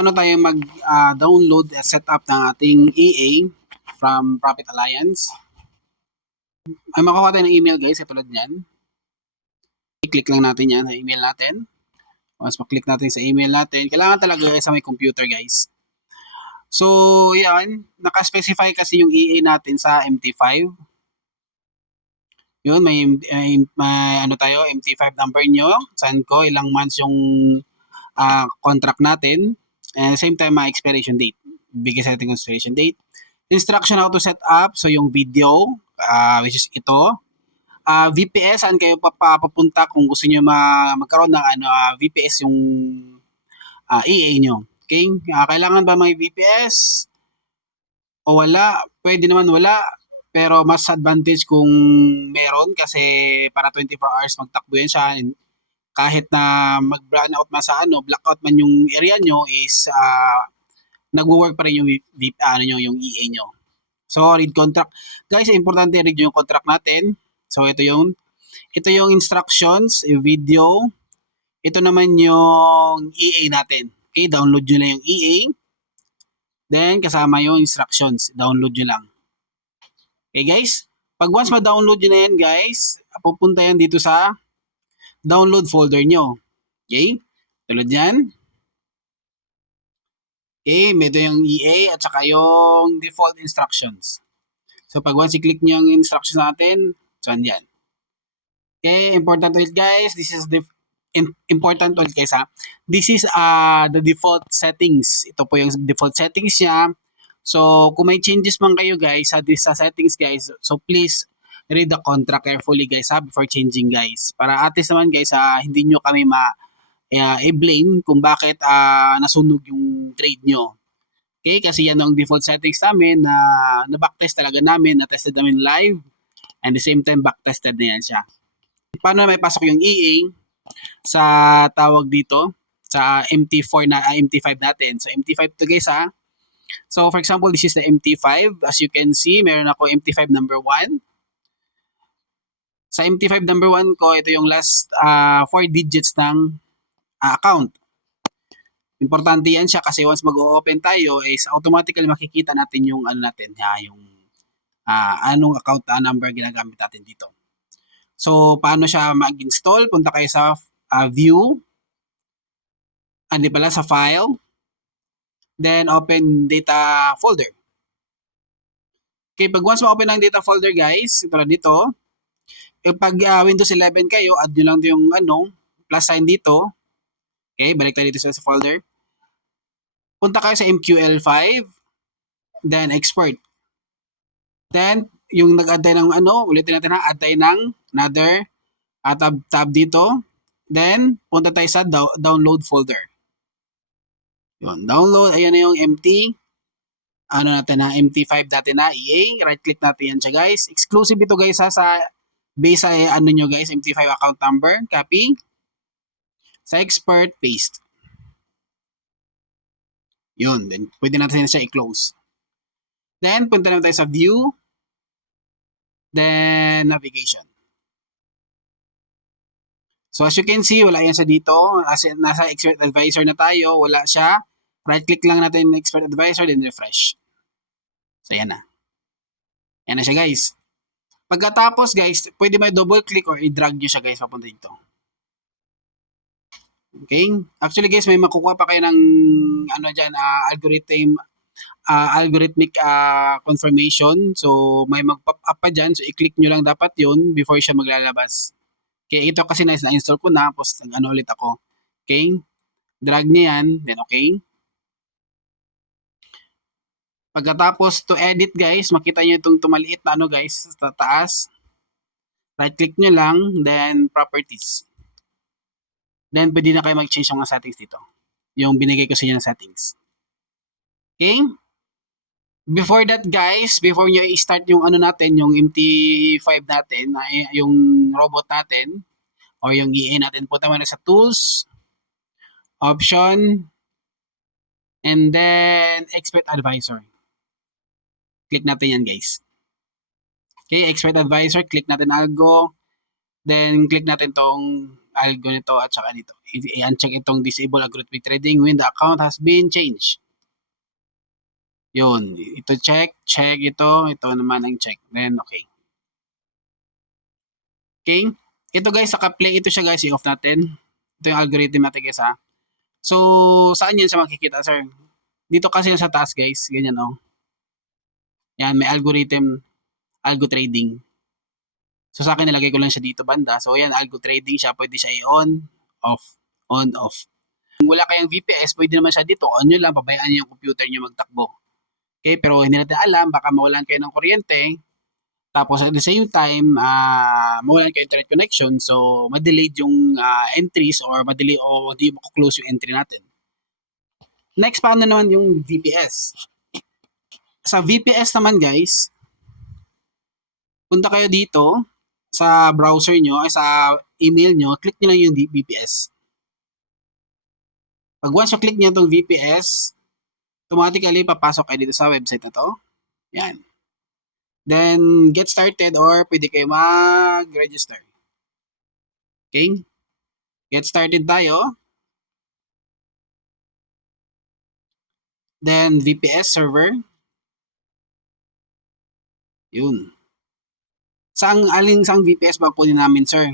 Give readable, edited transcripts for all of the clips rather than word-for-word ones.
Paano tayo mag-download at set up ng ating EA from Profit Alliance? Ay makuha tayo ng email guys, katulad niyan. I-click lang natin yan sa email natin. Once ma-click natin sa email natin, kailangan talaga sa may computer guys. So, yan. Naka-specify kasi yung EA natin sa MT5. Yun, may ano tayo, MT5 number nyo. Saan ko, ilang months yung contract natin. And same time, expiration date. Bigay sa ating expiration date. Instruction how to set up. So, yung video, which is ito. VPS, saan kayo papunta kung gusto nyo magkaroon ng VPS yung EA nyo. Okay? Kailangan ba may VPS? O wala? Pwede naman wala. Pero mas advantage kung meron kasi para 24 hours magtakbo yan siya. Kahit na mag-brown out man sa blackout man yung area nyo is nagwo-work pa rin yung yung EA nyo. So, read contract. Guys, importante read yung contract natin. So, ito yung instructions, video. Ito naman yung EA natin. Okay, download nyo lang yung EA. Then, kasama yung instructions. Download nyo lang. Okay, guys. Pag once ma-download nyo na yan, guys, pupunta yan dito sa download folder nyo. Okay? Tulad yan. Okay, may ito yung EA at saka yung default instructions. So, pag once i-click nyo yung instructions natin, so, yan. Okay, important ulit guys. This is the important ulit guys ha. This is the default settings. Ito po yung default settings niya. So, kung may changes man kayo guys sa settings guys, so please read the contract carefully guys ha before changing guys. Para at least naman guys hindi nyo kami i-blame kung bakit nasunog yung trade nyo. Okay, kasi yan ang default settings namin na backtest talaga namin, na-tested namin live, and the same time backtested na yan siya. Paano may pasok yung EA sa tawag dito sa MT4 MT5 natin. So MT5 to guys ha. So for example, this is the MT5. As you can see, meron ako MT5 number 1. Sa MT5 number 1 ko, ito yung last 4 digits ng account. Importante yan siya kasi once mag-o-open tayo is automatically makikita natin yung natin, yung anong account number ginagamit natin dito. So, paano siya mag-install? Punta kayo sa view. Hindi pala sa file. Then, open data folder. Okay, pag once ma-open ang data folder guys, tulad dito, pag Windows 11 kayo, add nyo lang yung plus sign dito. Okay, balik tayo dito sa folder. Punta kayo sa MQL5. Then, export. Then, yung nag-add tayo ng ulitin natin add tayo ng another tab dito. Then, punta tayo sa download folder. Yun, download. Ayan na yung empty. Natin na, MT5 natin na, EA. Right-click natin yan siya, guys. Exclusive ito, guys, sa base sa nyo, guys, MT5 account number. Copy. Sa export, paste. Yun, then pwede natin siya i-close. Then, punta naman tayo sa view. Then, navigation. So, as you can see, wala yan siya dito. As nasa expert advisor na tayo, wala siya. Right-click lang natin expert advisor, then refresh. So, yan na. Yan na siya, guys. Pagkatapos, guys, pwede may double-click or i-drag nyo siya, guys, papunta dito. Okay? Actually, guys, may makukuha pa kayo ng algorithmic confirmation. So, may mag-pop up pa dyan. So, i-click nyo lang dapat yun before siya maglalabas. Okay, ito kasi na-install ko na. Tapos, ulit ako. Okay? Drag niya yan. Then, okay. Pagkatapos, to edit, guys, makita nyo itong tumaliit na guys, sa taas. Right-click nyo lang. Then, properties. Then, pwede na kayo mag-change yung mga settings dito. Yung binigay ko sa inyo na settings. Okay? Before that, guys, before nyo i-start yung natin, yung MT5 natin, yung robot natin, or yung EA natin, punta muna sa tools, option, and then expert advisor. Click natin yan, guys. Okay, expert advisor, click natin algo, then click natin tong algo nito at saka nito. I-uncheck itong disable algorithmic trading when the account has been changed. Yun. Ito check ito. Ito naman ang check. Then, okay. Okay? Ito guys, naka-play ito siya guys. I-off natin. Ito yung algorithm natin guys ha. So, saan yan siya makikita sir? Dito kasi sa taas guys. Ganyan oh. Yan, may algorithm, algo trading. So sa akin nilagay ko lang siya dito banda. So yan, algo trading siya. Pwede siya i-on, off, on, off. Kung wala kayang VPS, pwede naman siya dito. On nyo lang, pabayaan nyo yung computer nyo magtakbo. Okay, pero hindi natin alam, baka mawalan kayo ng kuryente. Tapos at the same time, mawalan kayo internet connection. So, ma-delayed yung entries or ma-delay o hindi mo close yung entry natin. Next, paano naman yung VPS? Sa VPS naman guys, punta kayo dito sa browser nyo, ay sa email nyo, click nyo lang yung VPS. Pag once you click nyo itong VPS, automatically papasok kayo dito sa website na to. Yan. Then, get started or pwede kayo mag-register. Okay? Get started tayo. Then, VPS server. Yun. Saang VPS ba kunin namin, sir?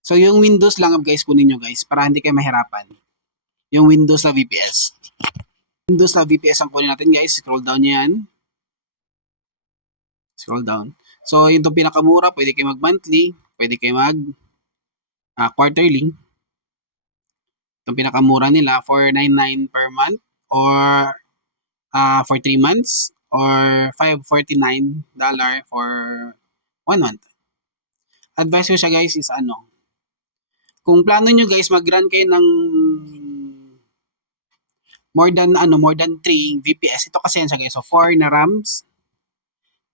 So, yung Windows lang guys, kunin nyo guys para hindi kayo mahirapan. Yung Windows na VPS. Windows na VPS ang kunin natin guys. Scroll down nyo yan. Scroll down. So, yung pinakamura, pwede kayo mag-monthly, pwede kayo mag-quarterly. Itong pinakamura nila, $499 per month or for 3 months or $549 for 1 month. Advice ko siya guys is ano, kung plano nyo guys mag-run kayo ng more than 3 VPS, ito kasi yan siya guys. So 4 na RAMs,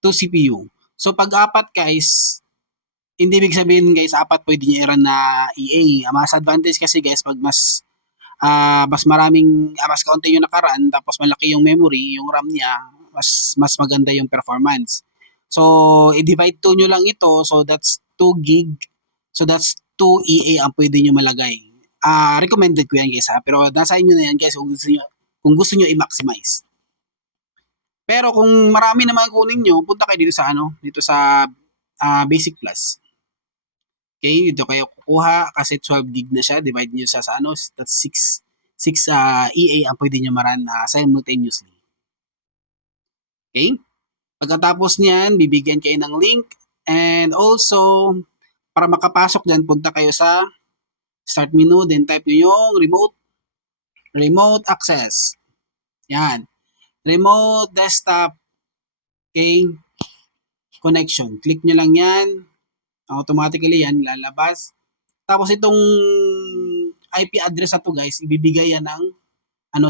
2 CPU. So pag apat guys, hindi ibig sabihin guys, apat pwede nyo i-run na EA. Mas advantage kasi guys, pag mas mas kaunti yung nakaraan, tapos malaki yung memory, yung RAM niya, mas maganda yung performance. So, i-divide 2 nyo lang ito, so that's 2 gig. So, that's 2 EA ang pwede nyo malagay. Recommended ko yan guys ha, pero nasa inyo na yan guys kung gusto nyo i-maximize. Pero kung marami naman kunin nyo, punta kayo dito sa Basic Plus. Okay, dito kayo kukuha kasi 12 gig na siya. Divide nyo sa that's 6 EA ang pwede nyo maran simultaneously. Okay? Pagkatapos niyan, bibigyan kayo ng link. And also, para makapasok dyan, punta kayo sa start menu. Then type nyo yung remote access. Yan. Remote desktop. Okay? Connection. Click nyo lang yan. Automatically yan, lalabas. Tapos itong IP address na to guys, ibibigay yan ng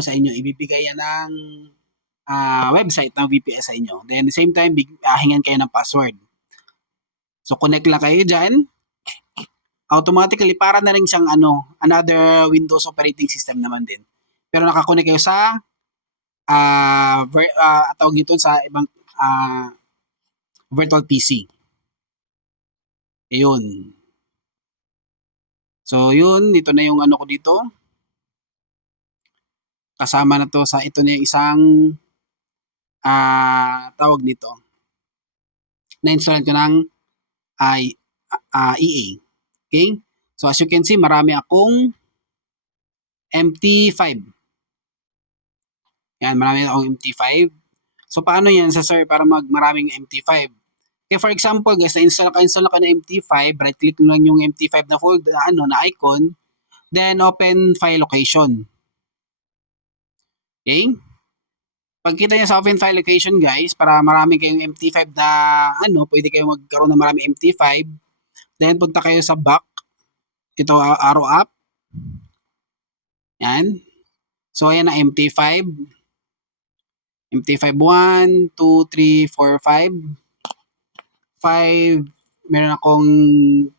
sa inyo, ibibigay yan ng website ng VPS sa inyo. Then, the same time, hingan kayo ng password. So, connect lang kayo dyan. Automatically, para na rin siyang another Windows operating system naman din. Pero nakakonect kayo sa tawag dito sa ibang virtual PC. Ayun. So, yun. Ito na yung ko dito. Kasama na to sa ito na yung isang tawag nito. Na-install ko ng EA. Okay? So, as you can see, marami akong MT5. Yan, marami akong MT5. So, paano yan sa sir para maraming MT5? Okay, for example, guys, na-install ka ng MT5, right-click mo lang yung MT5 na folder, na icon, then open file location. Okay? Pagkita niya sa open file location, guys, para marami kayong MT5 na, pwede kayong magkaroon ng marami MT5, then punta kayo sa back, ito, arrow up. Yan. So, ayan na MT5. MT5 1, 2, 3, 4, 5. 5, meron akong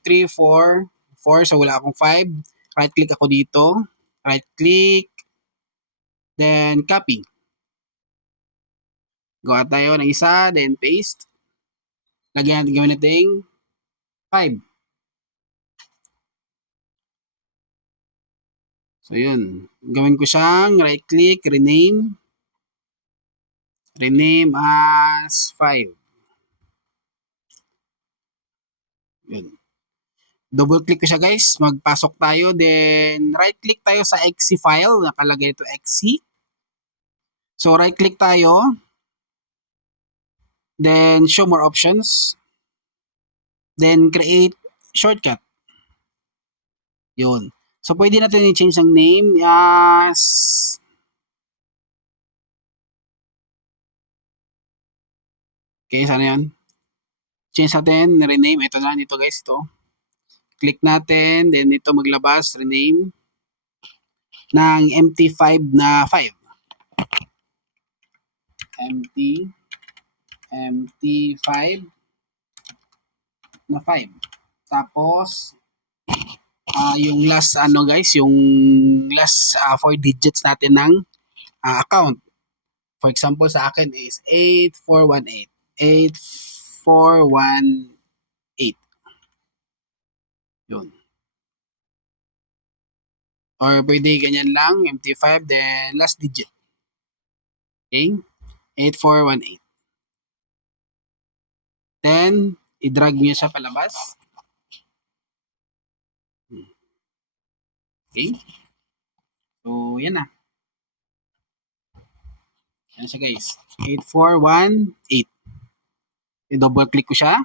3, 4, 4, so wala akong 5. Right click ako dito. Right click. Then copy. Gawa tayo ng isa, then paste. Lagyan natin gawin natin 5. So, yun. Gawin ko siyang right-click, rename. Rename as 5. Yun. Double-click ko siya guys. Magpasok tayo. Then, right-click tayo sa exe file. Nakalagay ito exe. So, right-click tayo. Then, show more options. Then, create shortcut. Yun. So, pwede natin i-change ang name as okay, sana yun. Change natin, rename. Ito na, dito guys, ito. Click natin, then ito maglabas, rename ng MT5 na 5. MT5 na 5. Tapos, yung last, guys, yung last 4 digits natin ng account. For example, sa akin is 8418. 8418. Yun. Or pwede ganyan lang, MT5, then last digit. Okay? 8418. Then, i-drag nyo siya palabas. Okay? So, yan na. Yan siya guys. 8418. I-double click ko siya.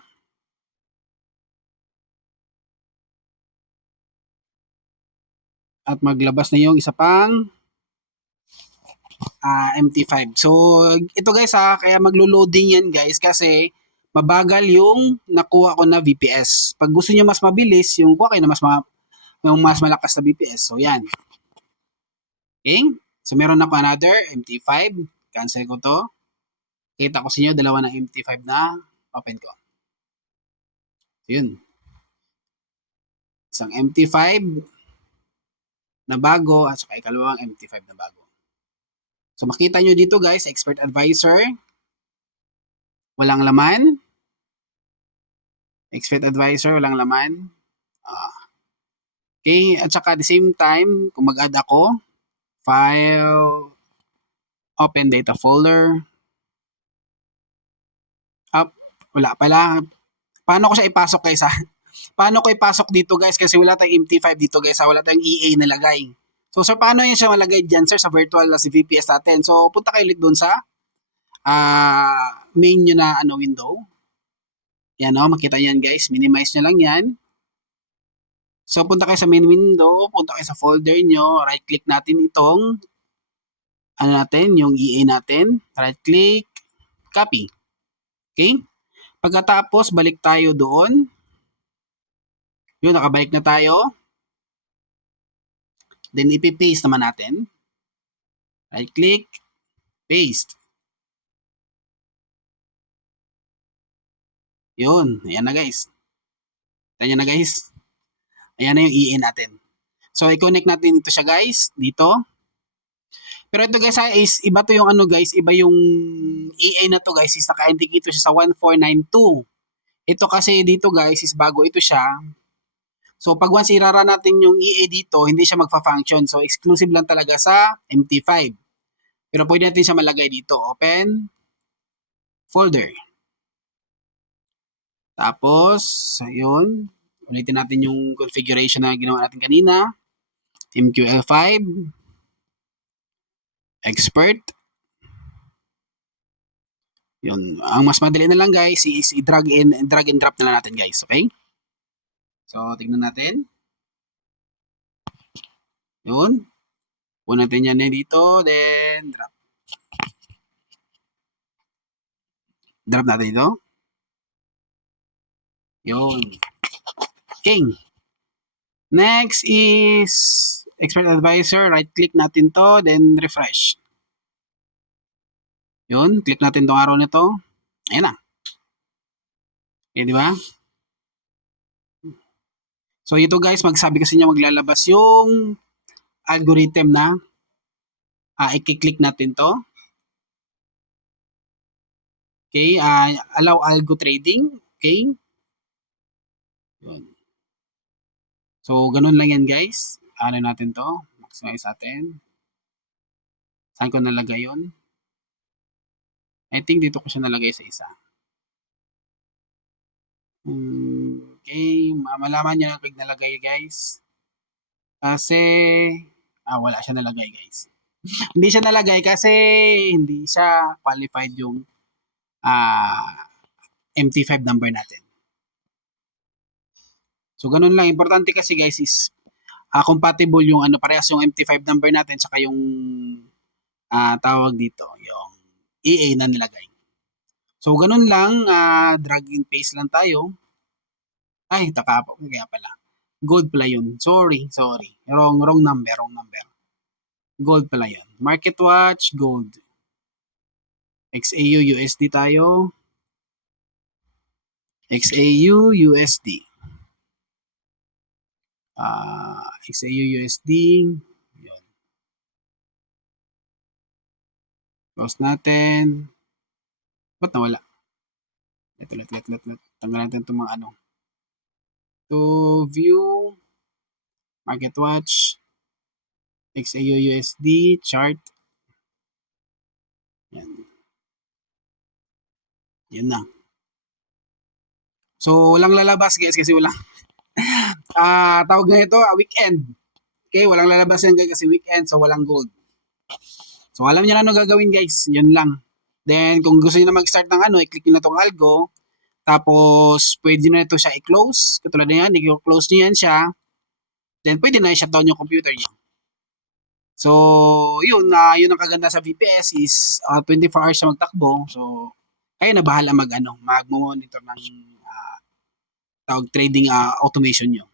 At maglabas na yung isa pang MT5. So, ito guys kaya maglo-loading yan guys kasi mabagal yung nakuha ko na VPS. Pag gusto niyo mas mabilis, yung kuha kayo na yung mas malakas na VPS. So, yan. Okay? So, meron ako another MT5. Cancel ko to. Kita ko sa inyo, dalawa ng MT5 na open ko. So, yun. Isang MT5 na bago at saka ikalawang MT5 na bago. So, makita nyo dito guys, Expert Advisor. Walang laman. Expert Advisor, walang laman. Okay, at saka at the same time, kung mag-add ako, File, Open Data Folder. Up, wala pala. Paano ko siya ipasok guys Paano ko ipasok dito guys kasi wala tayong MT5 dito guys wala tayong EA nalagay. So sir, paano yan siya malagay dyan sir sa virtual si VPS natin? So punta kayo ulit doon sa main nyo na window. Yan makita yan guys, minimize nyo lang yan. So punta kayo sa main window, punta kayo sa folder nyo, right click natin itong natin, yung EA natin, right click, copy. Okay? Pagkatapos balik tayo doon. Yun, nakabalik na tayo. Then, ipi-paste naman natin. Right-click, paste. Yun, ayan na guys. Ayan na guys. Ayan na yung EA natin. So, i-connect natin ito siya guys, dito. Pero ito guys is, iba to yung guys, iba yung EA na to guys, is naka-indicate siya sa 1492. Ito kasi dito guys, is bago ito siya. So, pag once irara natin yung EA dito, hindi siya magfa-function. So, exclusive lang talaga sa MT5. Pero pwede natin siya malagay dito. Open, folder. Tapos, yun. Ulitin natin yung configuration na ginawa natin kanina. MQL5. Expert. Yun. Ang mas madali na lang guys is i-drag and drop na lang natin guys. Okay? So, tignan natin. Yun. Punan natin yan dito. Then, drop. Drop natin dito. Yun. King. Next is Expert Advisor. Right-click natin to. Then, refresh. Yun. Click natin tong arrow nito. Ayan na. Okay, di ba? So, ito guys, magsabi kasi niya maglalabas yung algorithm na i-click natin to. Okay, allow algo trading. Okay. Yun. So, ganun lang yan guys. Ano natin to? maximize natin. Saan ko nalagay yun? I think dito ko siya nalagay sa isa. Okay, malaman nyo lang pag nalagay guys. Kasi, wala siya nalagay guys. Hindi siya nalagay kasi hindi siya qualified yung MT5 number natin. So, ganun lang. Importante kasi guys is compatible yung parehas yung MT5 number natin saka yung tawag dito, yung EA na nilagay. So, ganun lang. Drag and paste lang tayo. Ay, taka po. Kaya pala. Gold pala yun. Sorry. Wrong number. Gold pala yun. Market watch, gold. XAU USD tayo. XAU USD. XAU USD. Yun. Close natin. Ba't nawala? Let. Tanggal natin itong mga ano. To view. Market watch. XAU USD. Chart. Yan. Yan na. So, walang lalabas guys kasi walang tawag na ito, weekend. Okay, walang lalabas yan guys kasi weekend, so walang gold. So, alam niyo na ano gagawin guys. Yun lang. Then, kung gusto niyo na mag-start ng i-click niyo na itong algo. Tapos, pwede na ito siya i-close. Katulad na yan, i-close niyo yan siya. Then, pwede na i-shutdown yung computer niyo. So, yun ang kaganda sa VPS is 24 hours siya magtakbo. So, kayo na bahala mag-monitor ng tawag trading automation nyo.